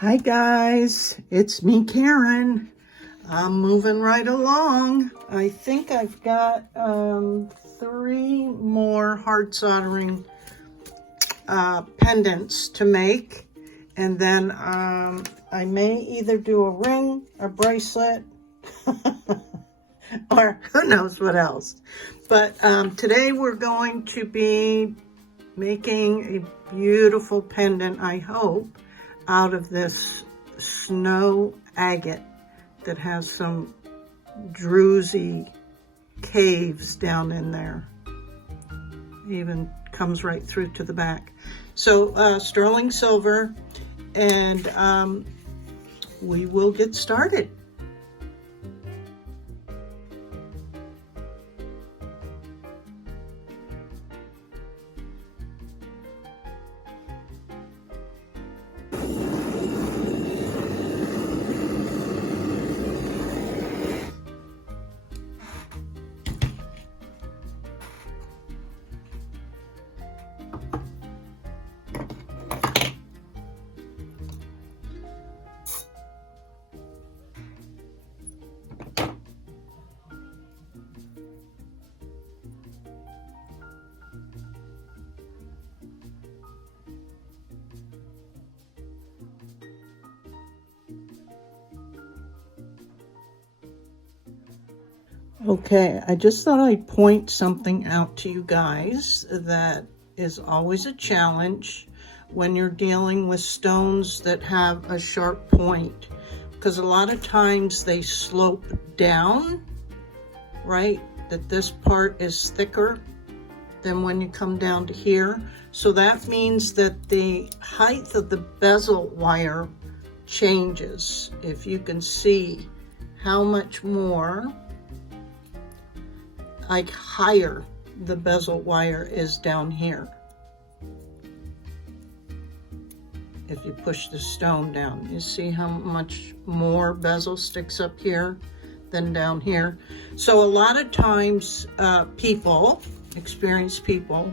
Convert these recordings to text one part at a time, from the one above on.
Hi guys, it's me, Karen. I'm moving right along. I think I've got 3 more hard soldering pendants to make, and then I may either do a ring, a bracelet, or who knows what else. But today we're going to be making a beautiful pendant, I hope, out of this Snow Agate that has some Druzy caves down in there. Even comes right through to the back. So sterling silver, and we will get started. Okay, I just thought I'd point something out to you guys that is always a challenge when you're dealing with stones that have a sharp point, because a lot of times they slope down, right? That this part is thicker than when you come down to here. So that means that the height of the bezel wire changes. If you can see how much more, like higher, the bezel wire is down here. If you push the stone down, you see how much more bezel sticks up here than down here. So a lot of times people, experienced people,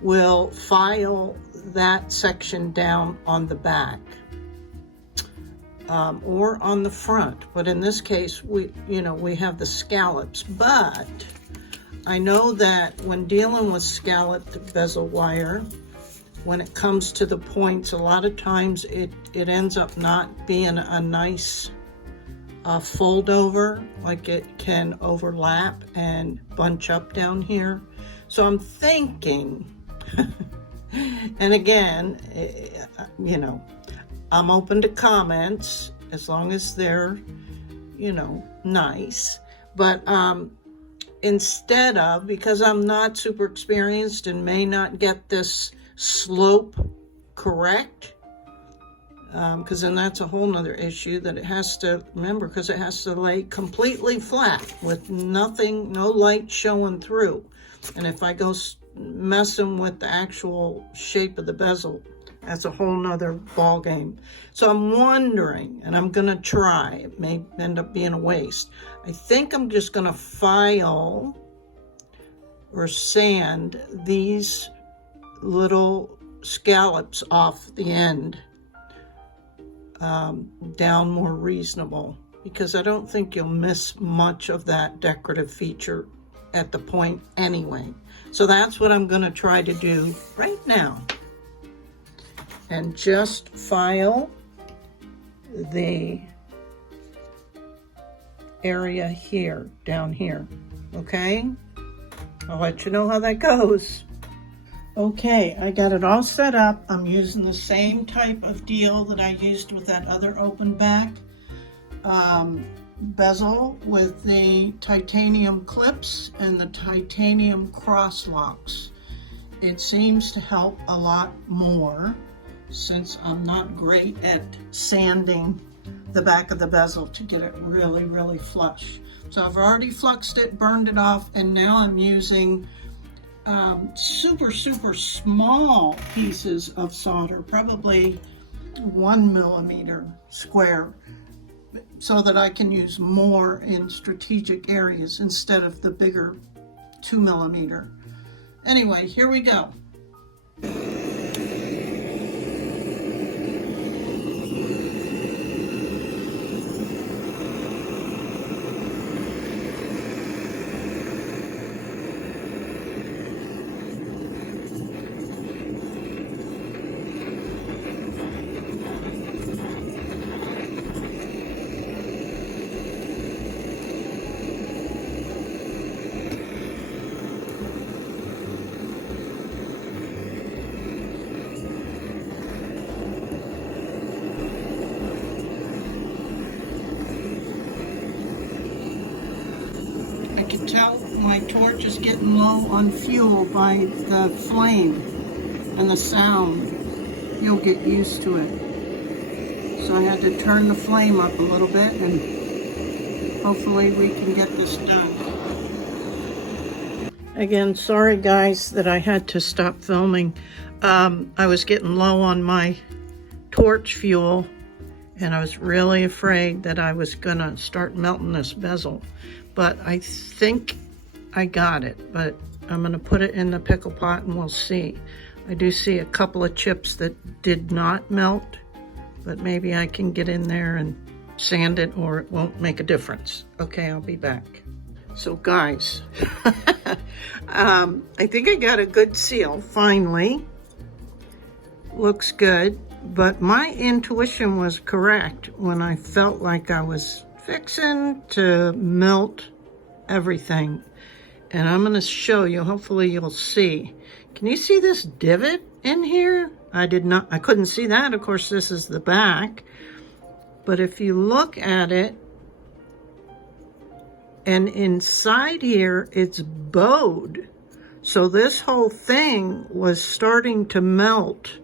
will file that section down on the back or on the front. But in this case, we have the scallops. But I know that when dealing with scalloped bezel wire, when it comes to the points, a lot of times it ends up not being a nice fold over, like it can overlap and bunch up down here. So I'm thinking, and again, I'm open to comments as long as they're, nice, but instead of, because I'm not super experienced and may not get this slope correct, because then that's a whole nother issue that it has to, remember, because it has to lay completely flat with nothing, no light showing through. And if I go messing with the actual shape of the bezel, that's a whole nother ball game. So I'm wondering, and I'm gonna try, it may end up being a waste. I think I'm just gonna file or sand these little scallops off the end down more reasonable, because I don't think you'll miss much of that decorative feature at the point anyway. So that's what I'm gonna try to do right now. And just file the area here, down here, okay? I'll let you know how that goes. Okay, I got it all set up. I'm using the same type of deal that I used with that other open back bezel with the titanium clips and the titanium cross locks. It seems to help a lot more, since I'm not great at sanding the back of the bezel to get it really, really flush. So I've already fluxed it, burned it off, and now I'm using super, super small pieces of solder, probably 1 millimeter square, so that I can use more in strategic areas instead of the bigger 2 millimeter. Anyway, here we go. my torch is getting low on fuel by the flame and the sound. You'll get used to it. So I had to turn the flame up a little bit, and hopefully we can get this done. Again, sorry guys that I had to stop filming. I was getting low on my torch fuel, and I was really afraid that I was gonna start melting this bezel. But I think I got it, but I'm gonna put it in the pickle pot and we'll see. I do see a couple of chips that did not melt, but maybe I can get in there and sand it or it won't make a difference. Okay, I'll be back. So guys, I think I got a good seal finally. Looks good, but my intuition was correct when I felt like I was fixing to melt everything. And I'm going to show you, hopefully you'll see. Can you see this divot in here? I couldn't see that. Of course, this is the back. But if you look at it, and inside here, it's bowed. So this whole thing was starting to melt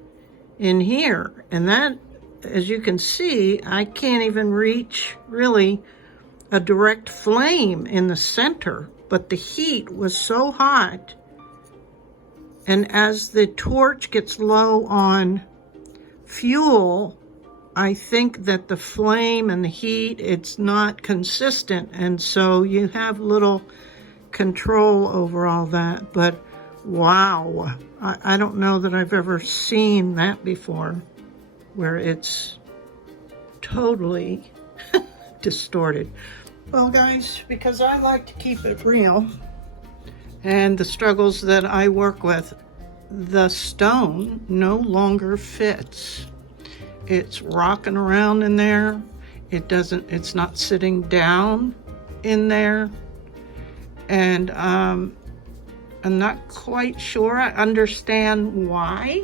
in here. And that, as you can see, I can't even reach really a direct flame in the center, but the heat was so hot. And as the torch gets low on fuel, I think that the flame and the heat, it's not consistent. And so you have little control over all that. But wow, I don't know that I've ever seen that before, where it's totally distorted. Well guys, because I like to keep it real and the struggles that I work with, the stone no longer fits. It's rocking around in there. It's not sitting down in there. And I'm not quite sure I understand why.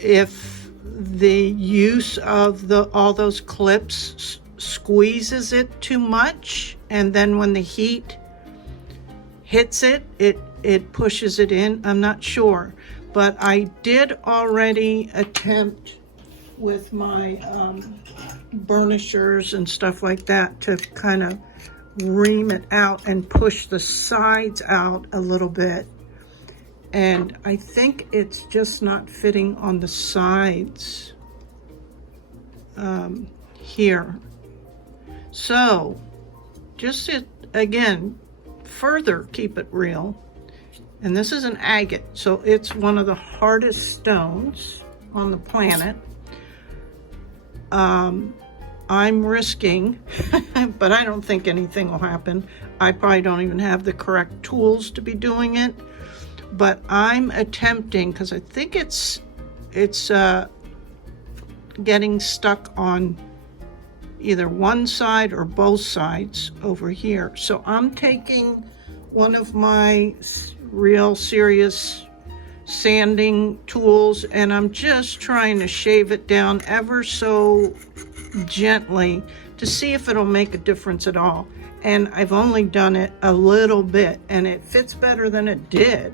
If the use of all those clips squeezes it too much, and then when the heat hits it, it pushes it in. I'm not sure. But I did already attempt with my burnishers and stuff like that to kind of ream it out and push the sides out a little bit. And I think it's just not fitting on the sides here. So just again, further keep it real. And this is an agate, so it's one of the hardest stones on the planet. I'm risking, but I don't think anything will happen. I probably don't even have the correct tools to be doing it, but I'm attempting, because I think it's getting stuck on either one side or both sides over here. So I'm taking one of my real serious sanding tools, and I'm just trying to shave it down ever so gently to see if it'll make a difference at all. And I've only done it a little bit, and it fits better than it did,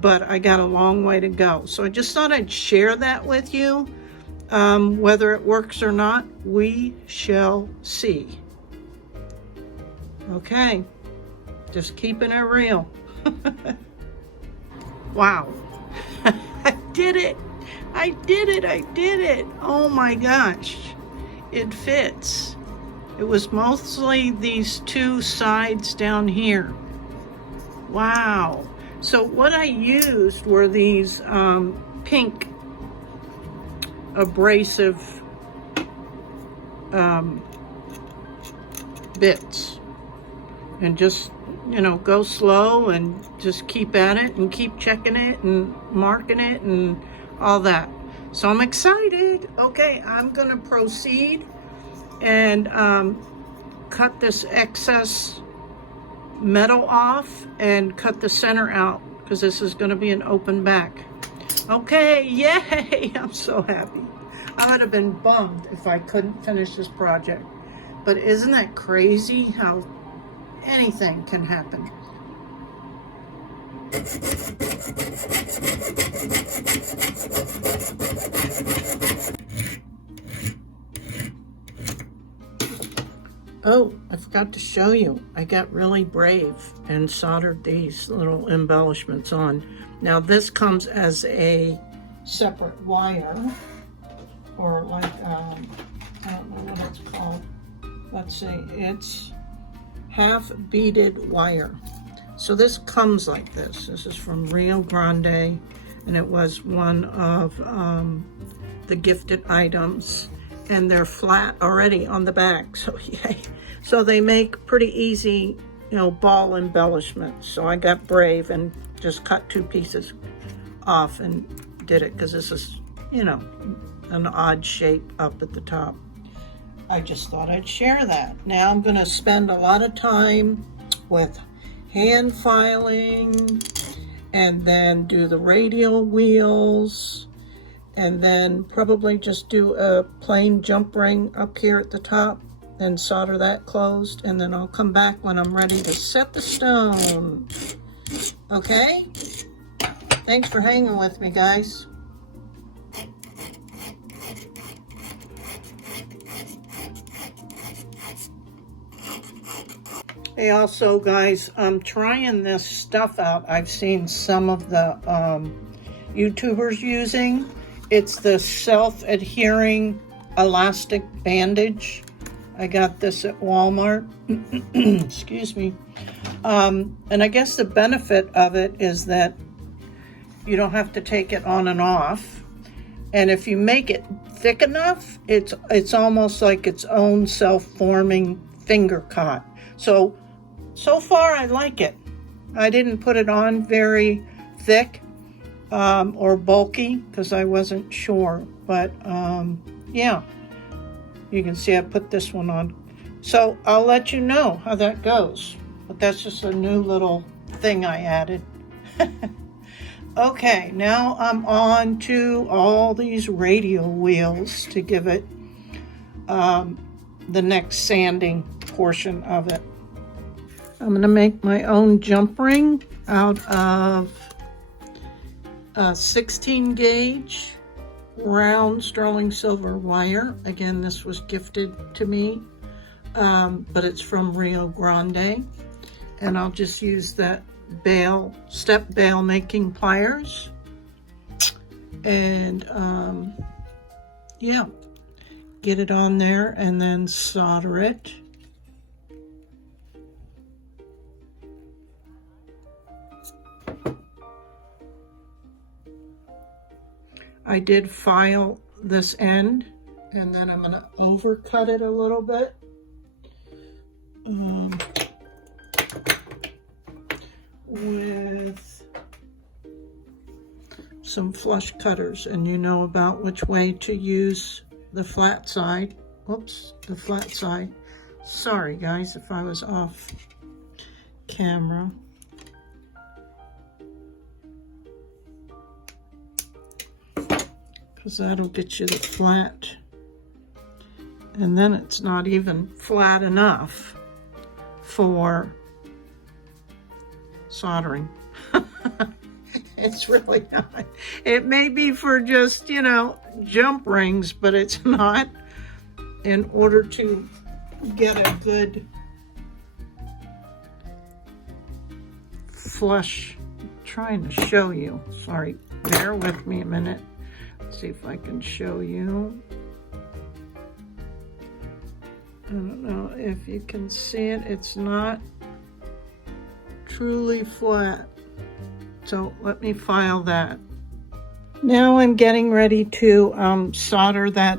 but I got a long way to go. So I just thought I'd share that with you. Whether it works or not, we shall see. Okay, just keeping it real. Wow. I did it. I did it. I did it. Oh my gosh. It fits. It was mostly these two sides down here. Wow. So what I used were these pink abrasive bits. And just, you know, go slow and just keep at it and keep checking it and marking it and all that. So I'm excited. Okay, I'm gonna proceed and cut this excess metal off and cut the center out, because this is gonna be an open back. Okay, yay, I'm so happy. I would have been bummed if I couldn't finish this project. But isn't that crazy how anything can happen. Oh, I forgot to show you. I got really brave and soldered these little embellishments on. Now this comes as a separate wire, or like, I don't know what it's called. Let's see, it's half beaded wire. So this comes like this. This is from Rio Grande, and it was one of the gifted items. And they're flat already on the back, so yay. So they make pretty easy, you know, ball embellishments. So I got brave and just cut 2 pieces off and did it, because this is, you know, an odd shape up at the top. I just thought I'd share that. Now I'm gonna spend a lot of time with hand filing, and then do the radial wheels, and then probably just do a plain jump ring up here at the top and solder that closed, and then I'll come back when I'm ready to set the stone. Okay? Thanks for hanging with me, guys. Hey, also, guys, I'm trying this stuff out. I've seen some of the YouTubers using. It's the Self-Adhering elastic bandage. I got this at Walmart. Excuse me. And I guess the benefit of it is that you don't have to take it on and off. And if you make it thick enough, it's almost like its own self-forming finger cot. So far I like it. I didn't put it on very thick. Or bulky, because I wasn't sure, but yeah, you can see I put this one on. So I'll let you know how that goes, but that's just a new little thing I added. Okay, now I'm on to all these radial wheels to give it the next sanding portion of it. I'm going to make my own jump ring out of 16 gauge round sterling silver wire. Again, this was gifted to me, but it's from Rio Grande, and I'll just use that step bail making pliers, and yeah, get it on there and then solder it. I did file this end, and then I'm going to overcut it a little bit. With some flush cutters, and you know about which way to use the flat side. Oops, the flat side. Sorry guys if I was off camera. Because that'll get you the flat, and then it's not even flat enough for soldering. It's really not. It may be for just, you know, jump rings, but it's not. In order to get a good flush, I'm trying to show you. Sorry, bear with me a minute. See if I can show you. I don't know if you can see it. It's not truly flat. So let me file that. Now I'm getting ready to solder that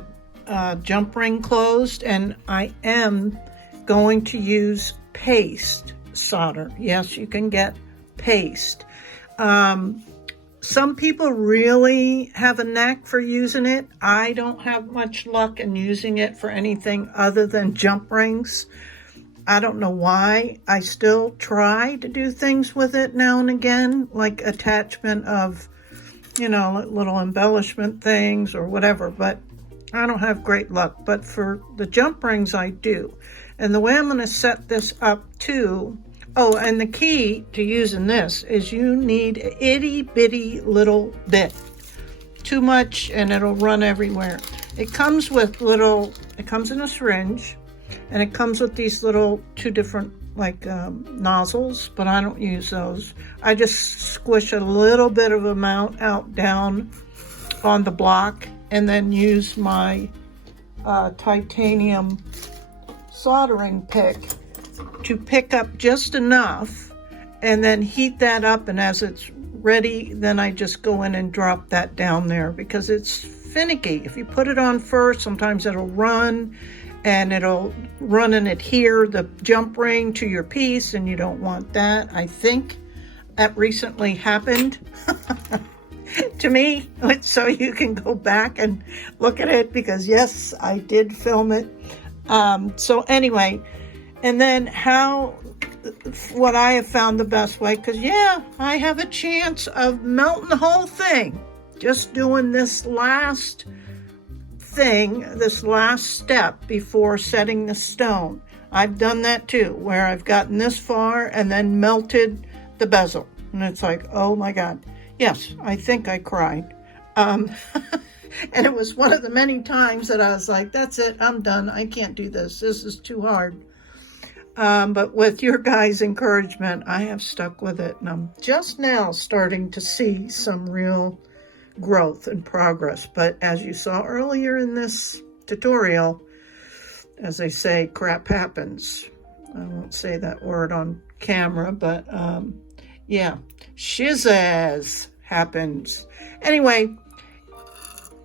jump ring closed, and I am going to use paste solder. Yes, you can get paste. Some people really have a knack for using it. I don't have much luck in using it for anything other than jump rings. I don't know why. I still try to do things with it now and again, like attachment of, you know, little embellishment things or whatever, but I don't have great luck. But for the jump rings, I do. And the way I'm going to set this up too, oh, and the key to using this is you need an itty bitty little bit. Too much and it'll run everywhere. It comes with little, it comes in a syringe, and it comes with these little two different like nozzles, but I don't use those. I just squish a little bit of amount out down on the block and then use my titanium soldering pick to pick up just enough and then heat that up, and as it's ready, then I just go in and drop that down there because it's finicky. If you put it on first, sometimes it'll run and it'll run and adhere the jump ring to your piece, and you don't want that. I think that recently happened to me, so you can go back and look at it because yes, I did film it. So anyway, and then what I have found the best way, because yeah, I have a chance of melting the whole thing just doing this last thing, this last step before setting the stone. I've done that too, where I've gotten this far and then melted the bezel, and it's like, oh my God. Yes, I think I cried. And it was one of the many times that I was like, that's it, I'm done, I can't do this, this is too hard. But with your guys' encouragement, I have stuck with it, and I'm just now starting to see some real growth and progress. But as you saw earlier in this tutorial, as they say, crap happens. I won't say that word on camera, but yeah, shizzazz happens. Anyway,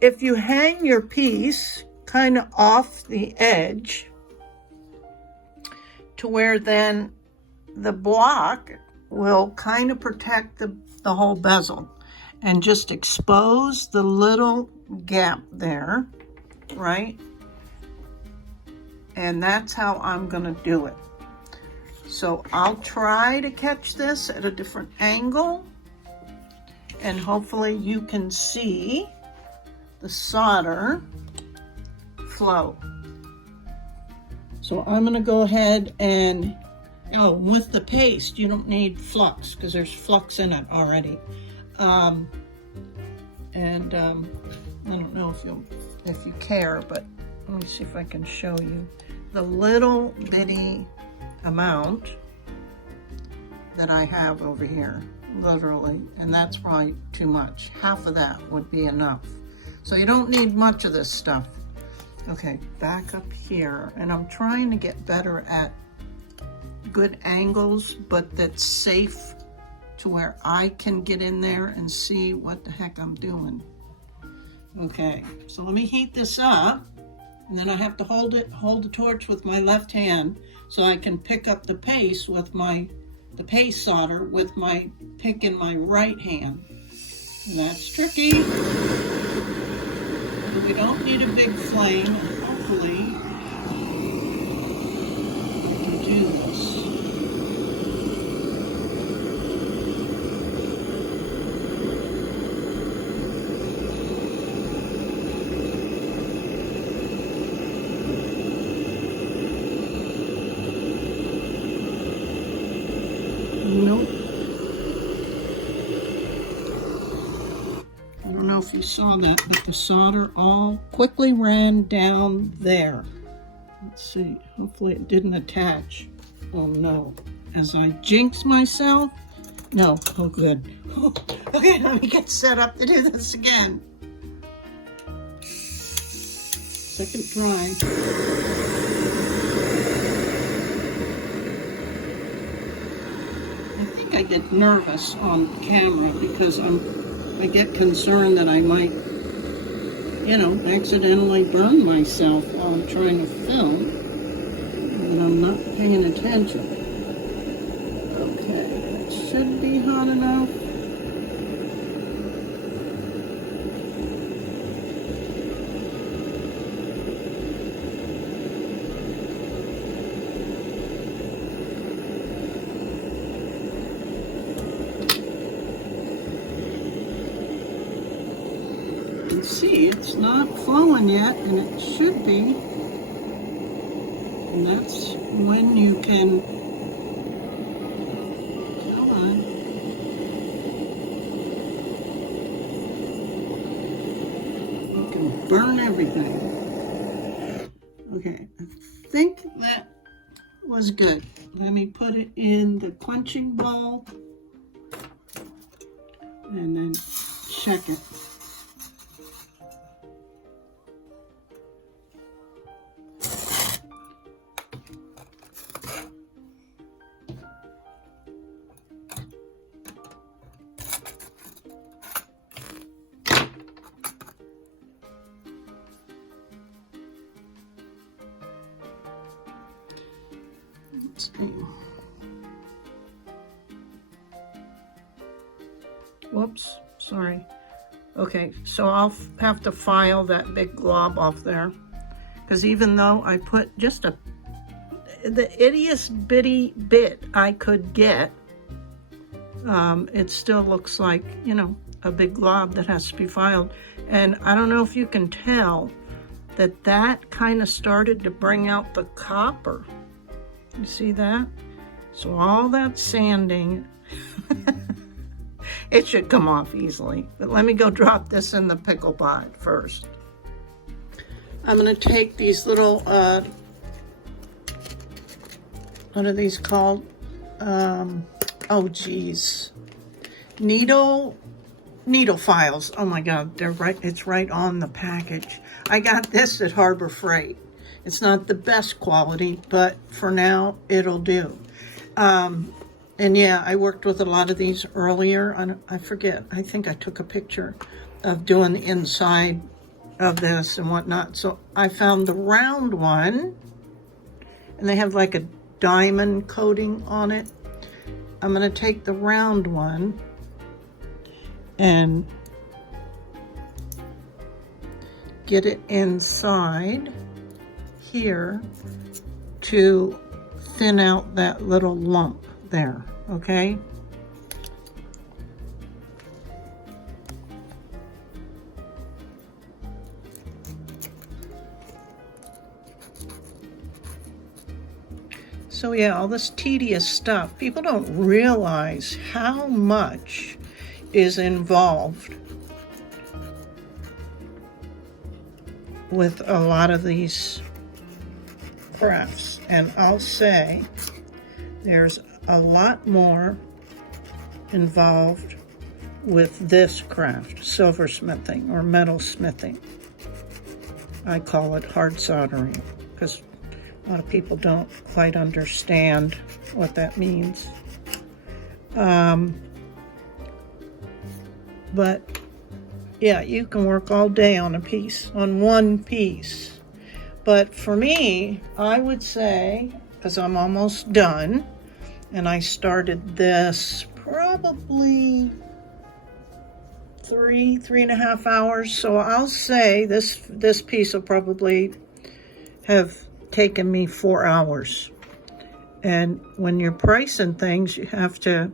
if you hang your piece kind of off the edge to where then the block will kind of protect the whole bezel, and just expose the little gap there, right? And that's how I'm gonna do it. So I'll try to catch this at a different angle, and hopefully you can see the solder flow. So I'm gonna go ahead and, oh, with the paste, you don't need flux because there's flux in it already. I don't know if you care, but let me see if I can show you the little bitty amount that I have over here, literally, and that's probably too much. Half of that would be enough. So you don't need much of this stuff. Okay, back up here, and I'm trying to get better at good angles, but that's safe to where I can get in there and see what the heck I'm doing. Okay, so let me heat this up, and then I have to hold the torch with my left hand so I can pick up the paste with the paste solder with my pick in my right hand. And that's tricky. We don't need a big flame, and hopefully I can do this. Nope. I don't know if you saw that, but the solder all quickly ran down there. Let's see, hopefully it didn't attach. Oh no, as I jinx myself. No, oh good. Oh, okay, let me get set up to do this again. Second try. I get nervous on camera because I get concerned that I might, accidentally burn myself while I'm trying to film, and I'm not paying attention. Okay, that should be hot enough. See, it's not flowing yet, and it should be. And that's when you can, come on, you can burn everything. Okay, I think that was good. Let me put it in the quenching bowl and then check it. Let's see. Whoops, sorry. Okay, so I'll have to file that big glob off there, because even though I put just the ittiest bitty bit I could get, it still looks like, you know, a big glob that has to be filed. And I don't know if you can tell that kind of started to bring out the copper. You see that? So all that sanding, it should come off easily. But let me go drop this in the pickle pot first. I'm going to take these little, what are these called? Oh geez. Needle files. Oh my God, they're right, it's right on the package. I got this at Harbor Freight. It's not the best quality, but for now, it'll do. And yeah, I worked with a lot of these earlier. I forget, I think I took a picture of doing the inside of this and whatnot. So I found the round one, and they have like a diamond coating on it. I'm gonna take the round one and get it inside here to thin out that little lump there, okay? So yeah, all this tedious stuff, people don't realize how much is involved with a lot of these crafts. And I'll say there's a lot more involved with this craft, silversmithing or metalsmithing. I call it hard soldering because a lot of people don't quite understand what that means. But yeah, you can work all day on a piece, on one piece. But for me, I would say, because I'm almost done, and I started this probably 3.5 hours. So I'll say this piece will probably have taken me 4 hours. And when you're pricing things, you have to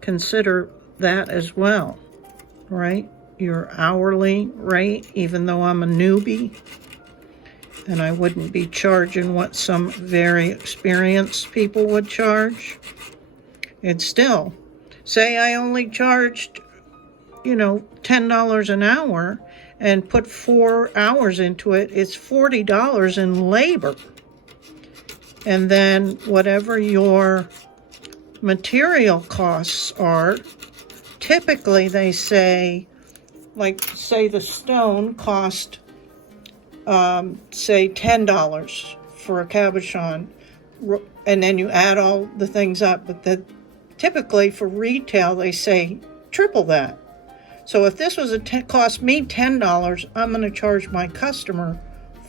consider that as well, right? Your hourly rate, even though I'm a newbie, and I wouldn't be charging what some very experienced people would charge. It's still, say I only charged, you know, $10 an hour and put 4 hours into it, it's $40 in labor. And then whatever your material costs are, typically they say, like say the stone cost, say $10 for a cabochon, and then you add all the things up. But typically for retail, they say triple that. So if this was cost me $10, I'm going to charge my customer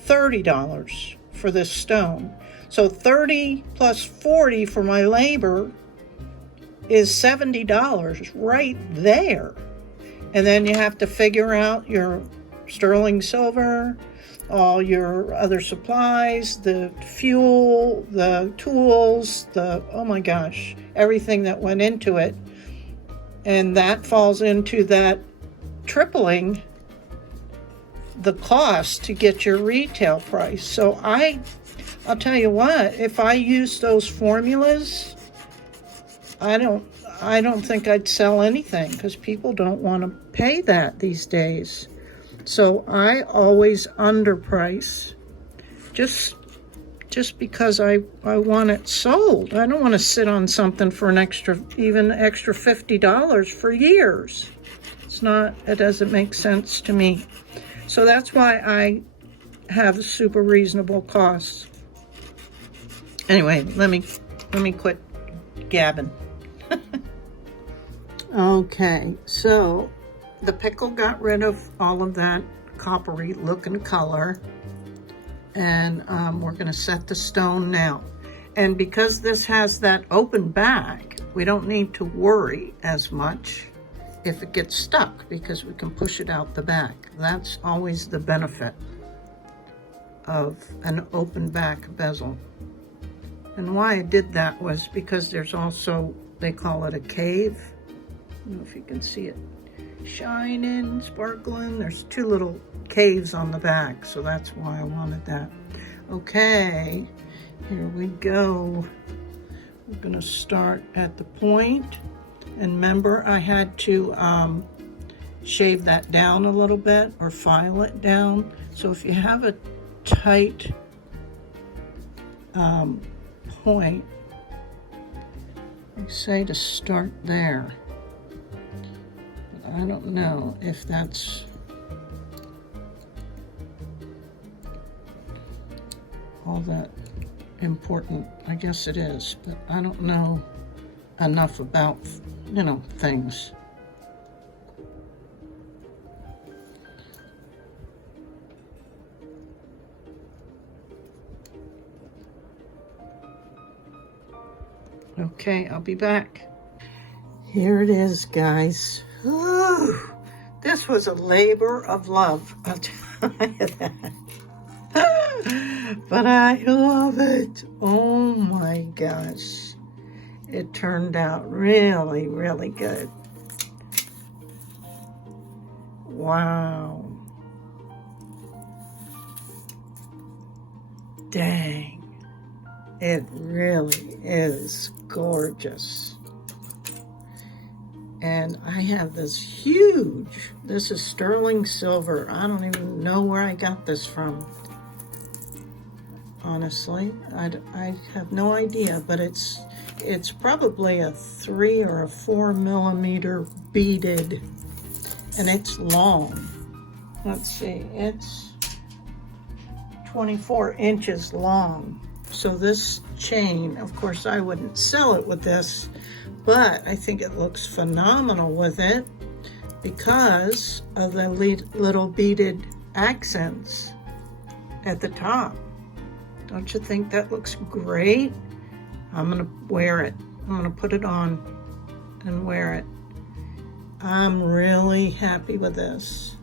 $30 for this stone. So 30 plus 40 for my labor is $70 right there. And then you have to figure out your sterling silver, all your other supplies, the fuel, the tools, oh my gosh, everything that went into it. And that falls into that tripling the cost to get your retail price. So I I'll tell you what, if I use those formulas, I don't think I'd sell anything, because people don't want to pay that these days. So I always underprice, just because I want it sold. I don't want to sit on something for even extra $50 for years. It doesn't make sense to me. So that's why I have super reasonable costs. Anyway, let me quit gabbing. Okay, so the pickle got rid of all of that coppery look and color, and we're going to set the stone now. And because this has that open back, we don't need to worry as much if it gets stuck, because we can push it out the back. That's always the benefit of an open back bezel. And why I did that was because there's also, they call it a cave. I don't know if you can see it shining, sparkling. There's two little caves on the back, so that's why I wanted that. Okay, here we go. We're gonna start at the point. And remember, I had to shave that down a little bit, or file it down. So if you have a tight point, I say to start there. But I don't know if that's all that important. I guess it is, but I don't know enough about, things. Okay, I'll be back. Here it is, guys. Ooh, this was a labor of love, I'll tell you that. But I love it. Oh my gosh. It turned out really, really good. Wow. Dang. It really is gorgeous. And I have this this is sterling silver. I don't even know where I got this from. Honestly, I have no idea, but it's probably a 3 or a 4 millimeter beaded, and it's long. Let's see, it's 24 inches long. So this chain, of course, I wouldn't sell it with this, but I think it looks phenomenal with it because of the little beaded accents at the top. Don't you think that looks great? I'm gonna wear it. I'm gonna put it on and wear it. I'm really happy with this.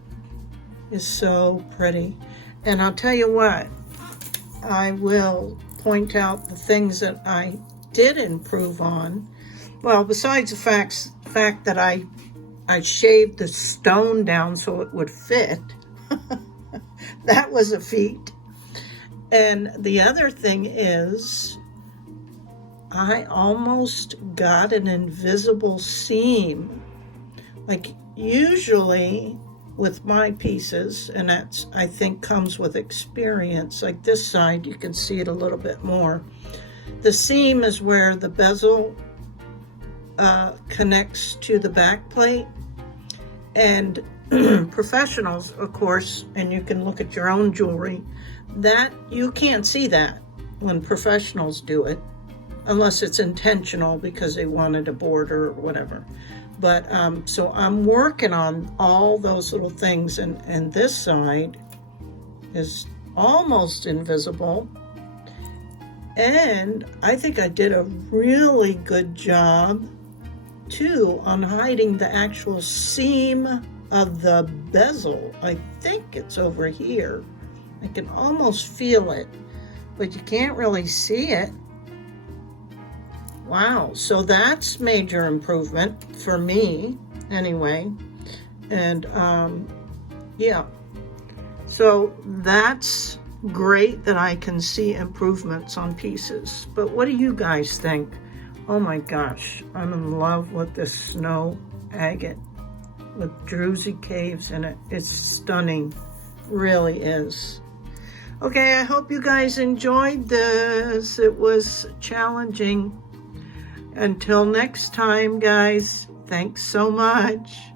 It's so pretty. And I'll tell you what, I will point out the things that I did improve on. Well, besides the fact that I shaved the stone down so it would fit. That was a feat. And the other thing is, I almost got an invisible seam. Like usually with my pieces, and that's, I think, comes with experience. Like this side, you can see it a little bit more. The seam is where the bezel connects to the back plate. And professionals, of course, and you can look at your own jewelry, that you can't see that when professionals do it, unless it's intentional because they wanted a border or whatever. But so I'm working on all those little things, and this side is almost invisible. And I think I did a really good job too on hiding the actual seam of the bezel. I think it's over here. I can almost feel it, but you can't really see it. Wow, so that's major improvement for me anyway. And yeah, so that's great that I can see improvements on pieces. But what do you guys think? Oh my gosh, I'm in love with this Snow Agate with Druzy caves in it. It's stunning, really is. Okay, I hope you guys enjoyed this. It was challenging. Until next time, guys, thanks so much.